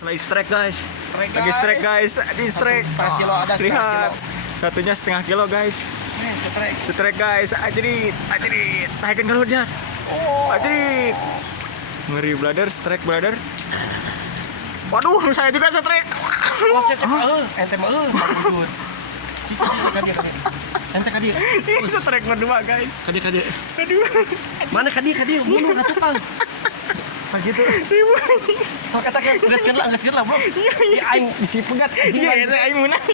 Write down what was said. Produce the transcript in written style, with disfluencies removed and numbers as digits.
Lagi strike guys. Strike, Lagi strike guys. Di strike. Setengah kilo ada, setengah Lihat. kilo. Satunya setengah kilo guys. Strike. Strike guys. Ajrit. Taikkan galutnya. Ajrit. Ngeri brother, strike brother. Waduh, saya juga strike. Oh, saya ente mah bagus. Ente kadir. Ini strike berdua guys. Kadir. Aduh. Mana kadir? Bunuh ka tukang. Pas gitu. So katakan geus lah, bro. Iya, aing bisi pegat. Iya, itu aing menang.